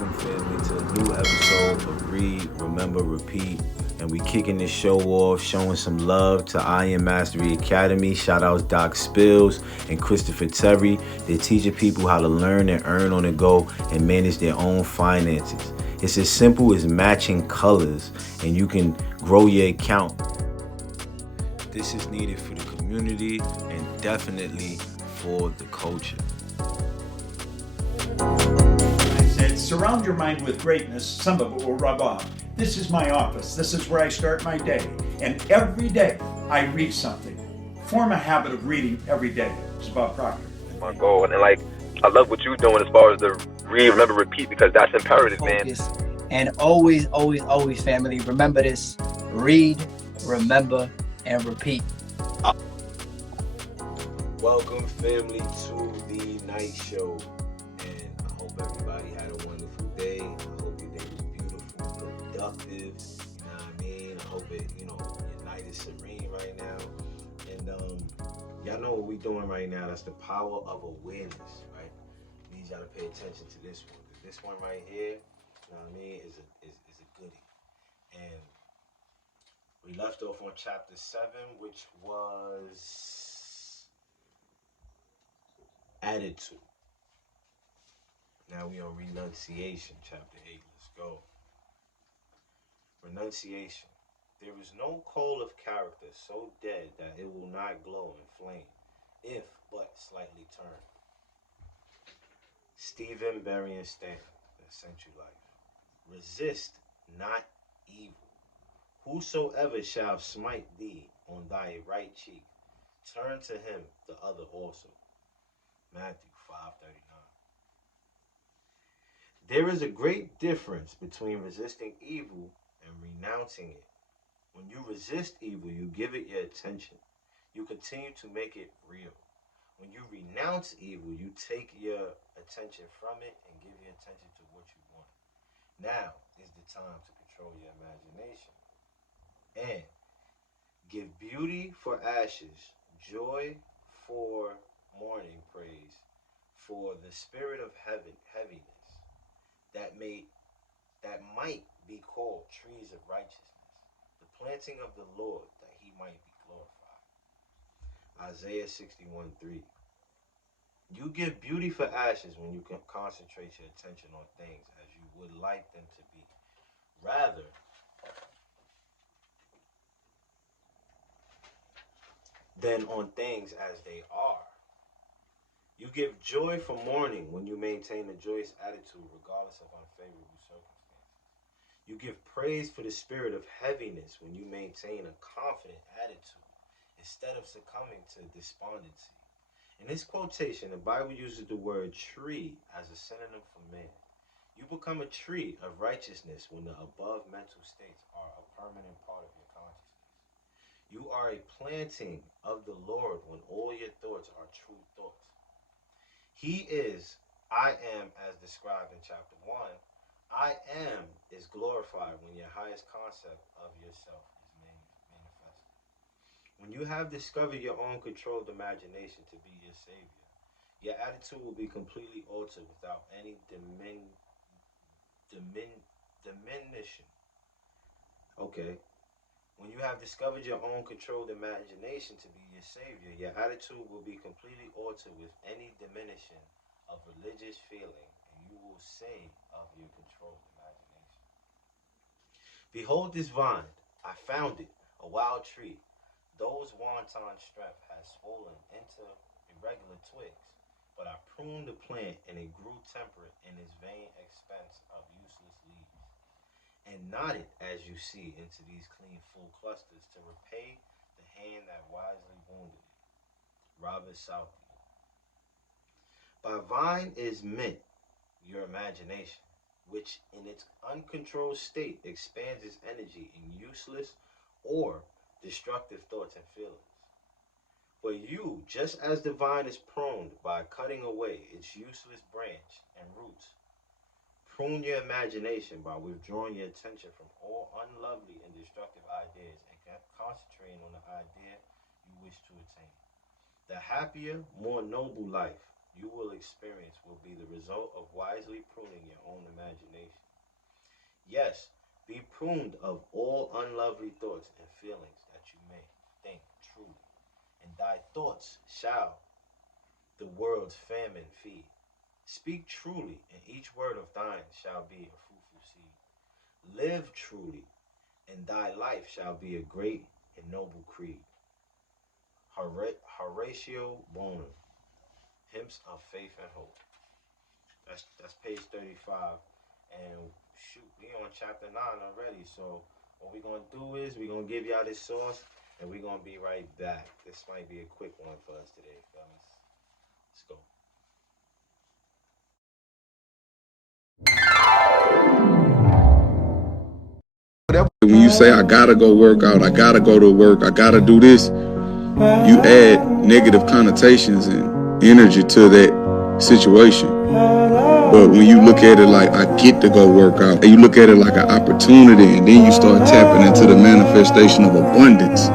Welcome, family, to a new episode of Read, Remember, Repeat. And we kicking this show off, showing some love to Iron Mastery Academy. Shout outs Doc Spills and Christopher Terry. They're teaching people how to learn and earn on the go and manage their own finances. It's as simple as matching colors, and you can grow your account. This is needed for the community and definitely for the culture. I said, surround your mind with greatness, some of it will rub off. This is my office. This is where I start my day. And every day I read something. Form a habit of reading every day. It's about Proctor. My goal. And I love what you're doing as far as the read, remember, repeat, because that's imperative, man. And always, always, always, family, remember this: read, remember, and repeat. Welcome, family, to the night show. And I hope everybody had a wonderful day. I hope your day was beautiful, productive. You know what I mean? I hope your night is serene right now. And y'all know what we're doing right now. That's the power of awareness, right? I need y'all to pay attention to this one. This one right here, you know what I mean, is a goodie. And we left off on chapter 7, which was attitude. Now we on renunciation, chapter 8. Let's go. Renunciation. There is no coal of character so dead that it will not glow and flame, if but slightly turned. Stephen Berrien Stamp, Essential Life. Resist not evil. Whosoever shall smite thee on thy right cheek, turn to him the other also. Matthew 5:39. There is a great difference between resisting evil and renouncing it. When you resist evil, you give it your attention. You continue to make it real. When you renounce evil, you take your attention from it and give your attention to what you want. Now is the time to control your imagination. And give beauty for ashes, joy for mourning praise, for the spirit of heaviness that might be called trees of righteousness, the planting of the Lord that he might be glorified. Isaiah 61:3. You give beauty for ashes when you can concentrate your attention on things as you would like them to be, rather than on things as they are. You give joy for mourning when you maintain a joyous attitude regardless of unfavorable circumstances. You give praise for the spirit of heaviness when you maintain a confident attitude instead of succumbing to despondency. In this quotation, the Bible uses the word tree as a synonym for man. You become a tree of righteousness when the above mental states are a permanent part of your consciousness. You are a planting of the Lord when all your thoughts are true thoughts. He is, I am, as described in chapter 1. I am is glorified when your highest concept of yourself is manifested. When you have discovered your own controlled imagination to be your savior, your attitude will be completely altered without any diminution. Okay. When you have discovered your own controlled imagination to be your savior, your attitude will be completely altered with any diminishing of religious feeling, and you will say of your controlled imagination. Behold this vine, I found it, a wild tree. Those wanton strength has swollen into irregular twigs, but I pruned the plant and it grew temperate in its vain expense of useless leaves, and knotted, as you see, into these clean full clusters to repay the hand that wisely wounded it. Robert Southey. By vine is meant your imagination, which in its uncontrolled state expands its energy in useless or destructive thoughts and feelings. But you, just as the vine is pruned by cutting away its useless branch and roots, prune your imagination by withdrawing your attention from all unlovely and destructive ideas and concentrating on the idea you wish to attain. The happier, more noble life you will experience will be the result of wisely pruning your own imagination. imagination. Yes, be pruned of all unlovely thoughts and feelings that you may think truly, and thy thoughts shall the world's famine feed. Speak truly, and each word of thine shall be a fruitful seed. Live truly, and thy life shall be a great and noble creed. Horatio Boner, Hymns of Faith and Hope. That's page 35. And shoot, we on chapter 9 already. So what we're gonna do is we're gonna give y'all this source and we're gonna be right back. This might be a quick one for us today, fellas. Let's go. When you say, I gotta go work out, I gotta go to work, I gotta do this, you add negative connotations and energy to that situation. But when you look at it like, I get to go work out, and you look at it like an opportunity, and then you start tapping into the manifestation of abundance.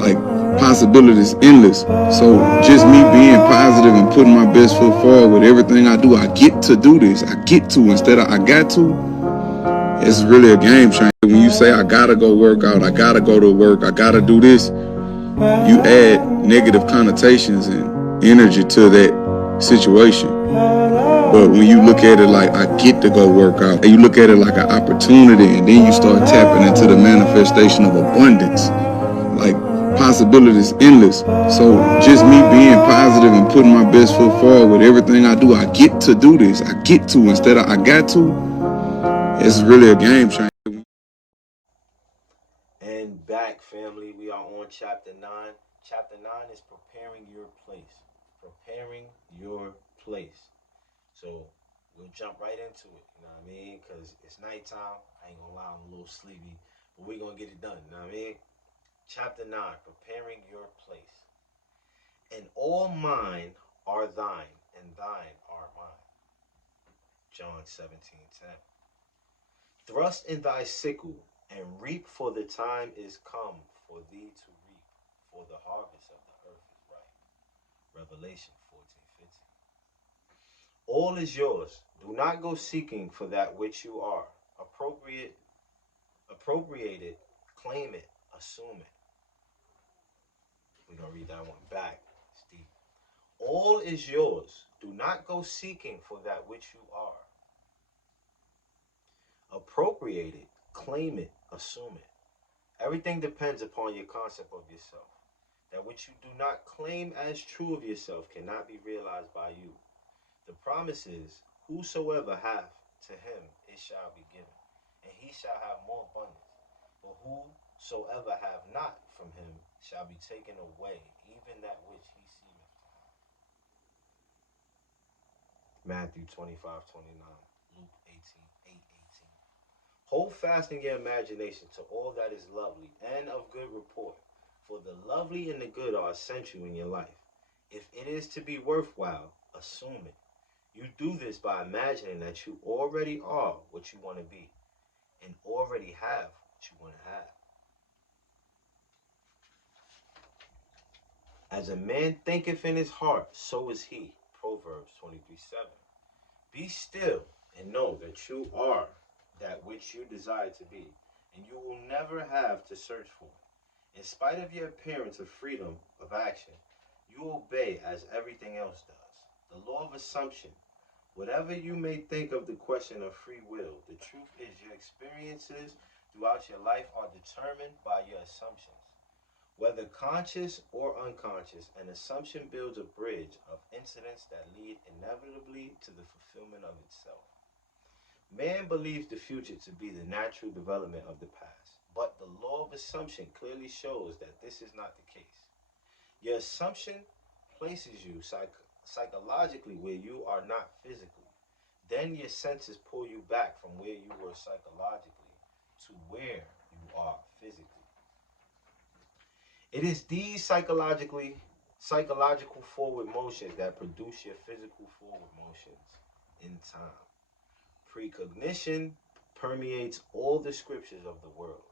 Like, possibilities endless. So just me being positive and putting my best foot forward with everything I do, I get to do this. I get to instead of I got to. It's really a game changer. When you say, I gotta go work out, I gotta go to work, I gotta do this, you add negative connotations and energy to that situation. But when you look at it like, I get to go work out, and you look at it like an opportunity, and then you start tapping into the manifestation of abundance. Like, possibilities endless. So just me being positive and putting my best foot forward with everything I do, I get to do this. I get to instead of I got to. It's really a game changer. And back, family, we are on chapter 9. Chapter 9 is preparing your place. Preparing your place. So we'll jump right into it, you know what I mean? Because it's nighttime. I ain't gonna lie, I'm a little sleepy, but we're gonna get it done, you know what I mean? Chapter 9, preparing your place. And all mine are thine, and thine are mine. John 17:10. Thrust in thy sickle and reap, for the time is come for thee to reap, for the harvest of the earth is ripe. Revelation 14:15. All is yours. Do not go seeking for that which you are. Appropriate it, claim it, assume it. We're gonna read that one back. It's deep. All is yours. Do not go seeking for that which you are. Appropriate it, claim it, assume it. Everything depends upon your concept of yourself. That which you do not claim as true of yourself cannot be realized by you. The promise is, whosoever hath, to him it shall be given, and he shall have more abundance. But whosoever have not, from him shall be taken away, even that which he seemeth to have. Matthew 25:29, Luke 18:8-18. Hold fast in your imagination to all that is lovely and of good report, for the lovely and the good are essential in your life. If it is to be worthwhile, assume it. You do this by imagining that you already are what you want to be and already have what you want to have. As a man thinketh in his heart, so is he. Proverbs 23:7. Be still and know that you are that which you desire to be, and you will never have to search for it. In spite of your appearance of freedom of action, you obey as everything else does. The law of assumption. Whatever you may think of the question of free will, the truth is your experiences throughout your life are determined by your assumptions. Whether conscious or unconscious, an assumption builds a bridge of incidents that lead inevitably to the fulfillment of itself. Man believes the future to be the natural development of the past, but the law of assumption clearly shows that this is not the case. Your assumption places you psychologically where you are not physically. Then your senses pull you back from where you were psychologically to where you are physically. It is these psychological forward motions that produce your physical forward motions in time. Precognition permeates all the scriptures of the world.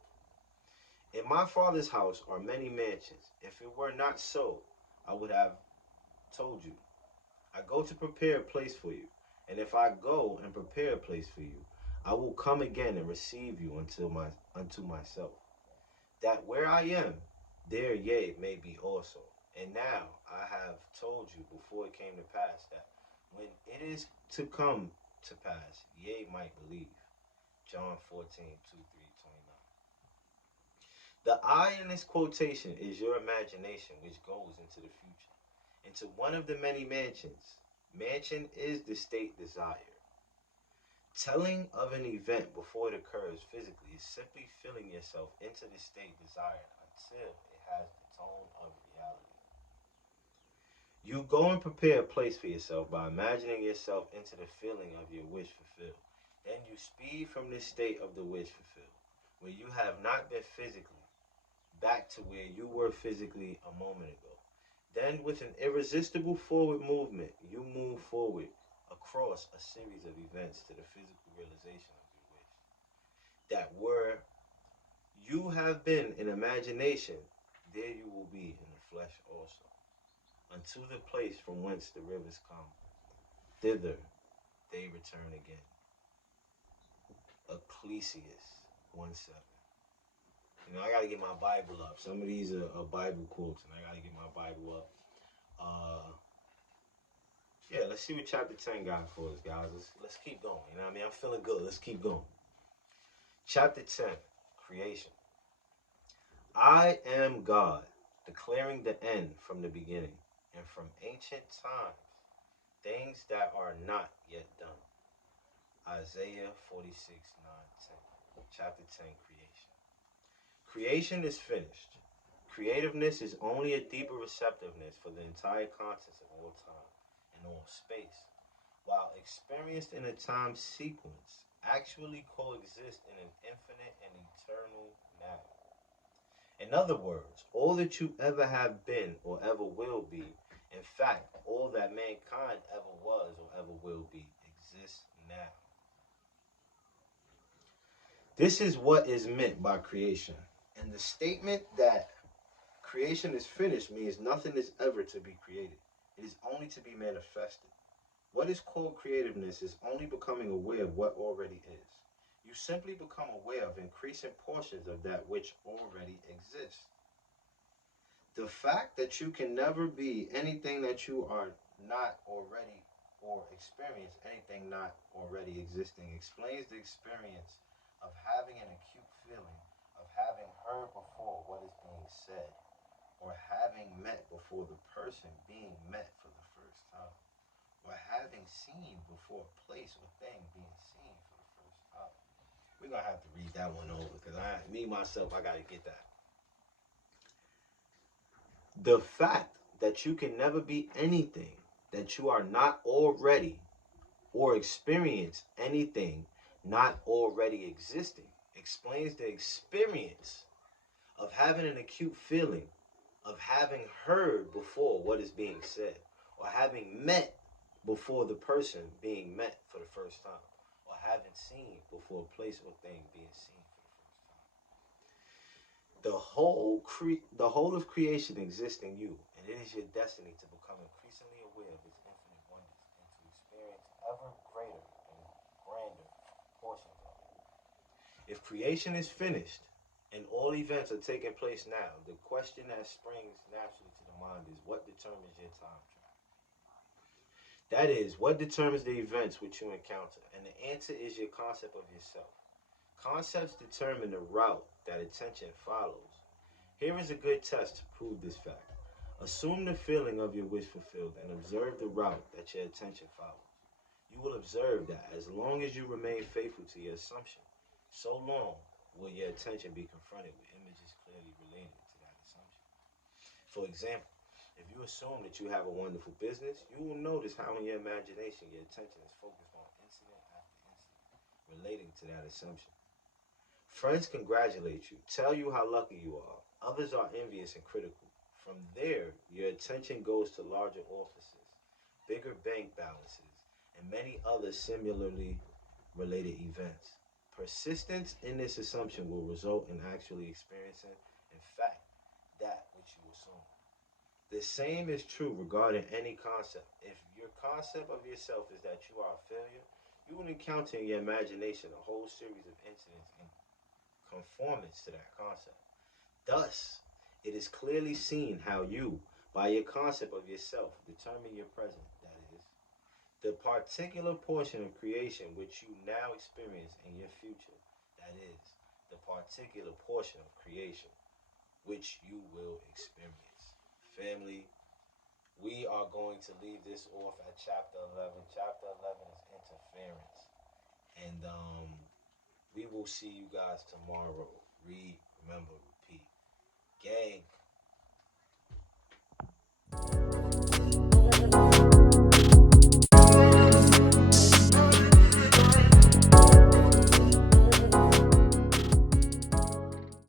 In my father's house are many mansions. If it were not so, I would have told you. I go to prepare a place for you. And if I go and prepare a place for you, I will come again and receive you unto myself, that where I am, there ye may be also. And now I have told you before it came to pass that when it is to come to pass, ye might believe. John 14:2-3-29. The I in this quotation is your imagination, which goes into the future, into one of the many mansions. Mansion is the state desired. Telling of an event before it occurs physically is simply filling yourself into the state desired until it has the tone of reality. You go and prepare a place for yourself by imagining yourself into the feeling of your wish fulfilled. Then you speed from this state of the wish fulfilled, where you have not been physically, back to where you were physically a moment ago. Then, with an irresistible forward movement, you move forward across a series of events to the physical realization of your wish. That where you have been in imagination, there you will be in the flesh also, unto the place from whence the rivers come. Thither they return again. Ecclesiastes 1:7. I gotta get my Bible up. Some of these are Bible quotes, and I gotta get my Bible up. Yeah, let's see what chapter 10 got for us, guys. Let's keep going. You know what I mean? I'm feeling good. Let's keep going. Chapter 10, creation. I am God, declaring the end from the beginning, and from ancient times, things that are not yet done. Isaiah 46:9-10. Chapter 10, creation. Creation is finished. Creativeness is only a deeper receptiveness for the entire contents of all time and all space, while experienced in a time sequence, actually coexist in an infinite and eternal now. In other words, all that you ever have been or ever will be, in fact, all that mankind ever was or ever will be, exists now. This is what is meant by creation. And the statement that creation is finished means nothing is ever to be created. It is only to be manifested. What is called creativeness is only becoming aware of what already is. You simply become aware of increasing portions of that which already exists. The fact that you can never be anything that you are not already or experience anything not already existing explains the experience of having an acute feeling of having heard before what is being said, or having met before the person being met for the first time, or having seen before a place or thing being seen for the first time. We're gonna have to read that one over because I gotta get that. The fact that you can never be anything that you are not already, or experience anything not already existing, explains the experience of having an acute feeling of having heard before what is being said, or having met before the person being met for the first time, or having seen before a place or thing being seen for the first time. The whole of creation exists in you, and it is your destiny to become increasingly aware of its infinite wonders and to experience ever greater and grander portions of it. If creation is finished and all events are taking place now, the question that springs naturally to the mind is what determines your time travel? That is, what determines the events which you encounter? And the answer is your concept of yourself. Concepts determine the route that attention follows. Here is a good test to prove this fact. Assume the feeling of your wish fulfilled and observe the route that your attention follows. You will observe that as long as you remain faithful to your assumption, so long will your attention be confronted with images clearly related to that assumption. For example, if you assume that you have a wonderful business, you will notice how in your imagination your attention is focused on incident after incident relating to that assumption. Friends congratulate you, tell you how lucky you are. Others are envious and critical. From there, your attention goes to larger offices, bigger bank balances, and many other similarly related events. Persistence in this assumption will result in actually experiencing, in fact, that which you assume. The same is true regarding any concept. If your concept of yourself is that you are a failure, You will encounter in your imagination a whole series of incidents in conformance to that concept. Thus, it is clearly seen how you, by your concept of yourself, determine your present, that is, the particular portion of creation which you now experience in your future, that is, the particular portion of creation which you will experience. Family, we are going to leave this off at chapter 11. Chapter 11 is interference. And we will see you guys tomorrow. Read, remember, repeat. Gang,